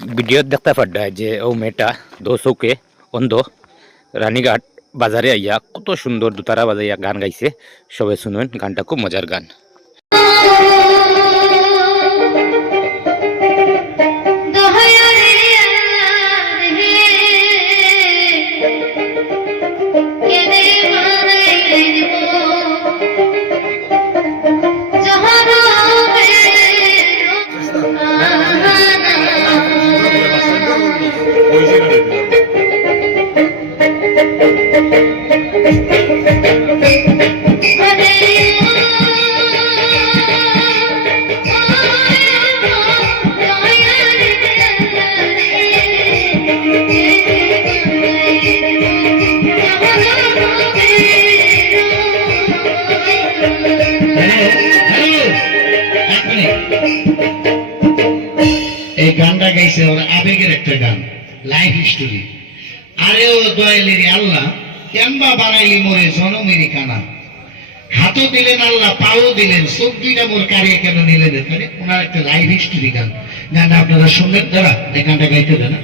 Video দেখতে পাড্ডা যে, ও মেয়েটা দো চৌকে অন্ধ রানীঘাট বাজারে আইয়া কত সুন্দর দুতারা বাজাইয়া গান গাইছে। সবাই শুনুন, গানটা খুব মজার গান। এই গানটা গাইছে ওর আবেগের একটা গান লাইফ স্টোরি আরে ও দয়ালেরি আল্লাহ, কেম্বা বাড়াইলি মোরে জনমেরি কানা। হাতও দিলেন আল্লাহ, পাও দিলেন, চোখ দুইটা মোর কারিয়ে কেন নিলেন? এখানে ওনার একটা লাইফ হিস্টোরি গান। গানটা আপনারা শুনলেন, দাঁড়া, এই গানটা গাইতে দেন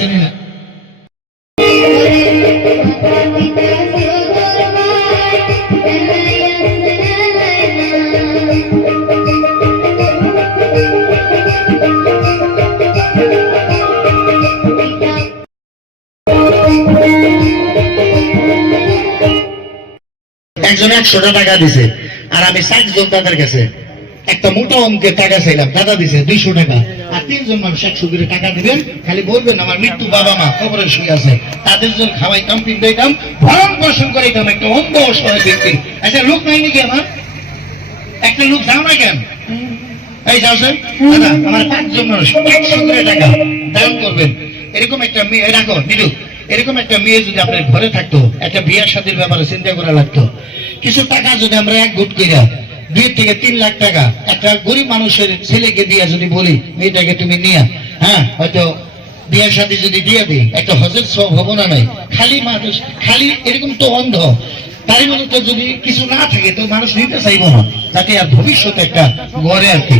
লাগছে না। একজন একশোটা টাকা দিছে, আর আমি ষাট জন তাদের কাছে। একটা মোটা অঙ্কের টাকা চাইলাম দাদা দিছে দুইশো টাকা। তিনজন মানুষ একশো করে টাকা দিবেন, খালি বলবেন আমার মৃত্যু বাবা মা আছে, তাদের জন্য খাওয়াইতাম পিন্দাইতাম ভরণ পোষণ একটা অন্ধ আচ্ছা লোক নাই নাকি আমার? একটা লোক যাও না কেন? এরকম একটা মেয়ে যদি আপনার ঘরে থাকতো, একটা বিয়ের সাথীর ব্যাপারে চিন্তা করা লাগতো। কিছু টাকা যদি আমরা এক গুট কইরা দুই থেকে তিন লাখ টাকা একটা গরিব মানুষের ছেলেকে দিয়া যদি বলি, মেয়েটাকে তুমি নিয়ে। হ্যাঁ হয়তো বিয়ের সাথে যদি দিয়ে দিই, একটা হজের সব হব না নাই? খালি মানুষ, খালি এরকম তো অন্ধ। তাই মনে তো যদি কিছু না থাকে, তো মানুষ নিতে চাইব না, যাতে আর ভবিষ্যতে একটা গড়ে আর কি।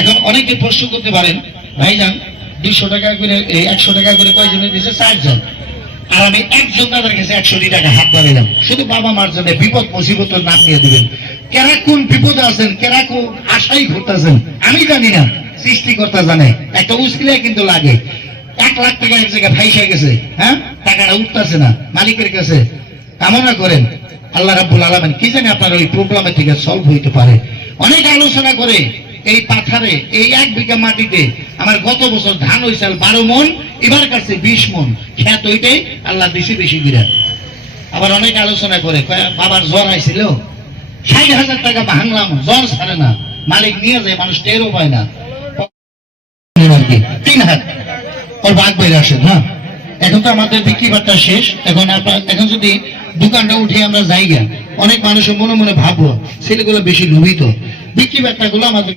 এখন অনেকে প্রশ্ন করতে পারেন, ভাইজান, দুইশো টাকা করে একশো টাকা করে কয়জনে দিয়েছে চারজন। আর আমি একজন তাদের কাছে একশো টাকা হাত বাড়াইলাম। শুধু বাবা মার জন্য বিপদ মুসিবতের নাম নিয়ে দিবেন। কেরা কোন বিপদ আছেন কেরা কোন আশাই ঘটতেছেন আমি জানি না, সৃষ্টিকর্তা জানে। একটা উস্কিলে কিন্তু লাগে। এক লাখ টাকা এক জায়গায় ফাইসা গেছে হ্যাঁ? টাকাটা উঠতেছে না, মালিকের কাছে। কামনা করেন, আল্লাহ রাব্বুল আলামিন, কি জানি আপনার ওই প্রবলেমের থেকে সলভ হইতে পারে। অনেক আলোচনা করে এই পাথারে, এই এক বিঘা মাটিতে আমার গত বছর ধান হয়েছিল বারো মন, এবার কাছে বিশ মন। খ্যাত ওইটাই আল্লাহ বেশি বেশি বিরাট আবার অনেক আলোচনা করে বাবার জ্বর আইছিল? ষাট হাজার টাকা ভাঙলাম জল ছাড়ে না। মালিক নিয়ে যায়, মানুষ টেরও পায় না। তিন হাত। ওর বাঘ বেড়ে আসেন না? এখন তো আমাদের বিক্রি বার্তা শেষ। এখন এখন যদি দোকানটা উঠে আমরা যাই অনেক মানুষের মনে মনে ভাববো ছেলেগুলো বেশি লোভিত। বিক্রি বার্তা গুলো আমাদের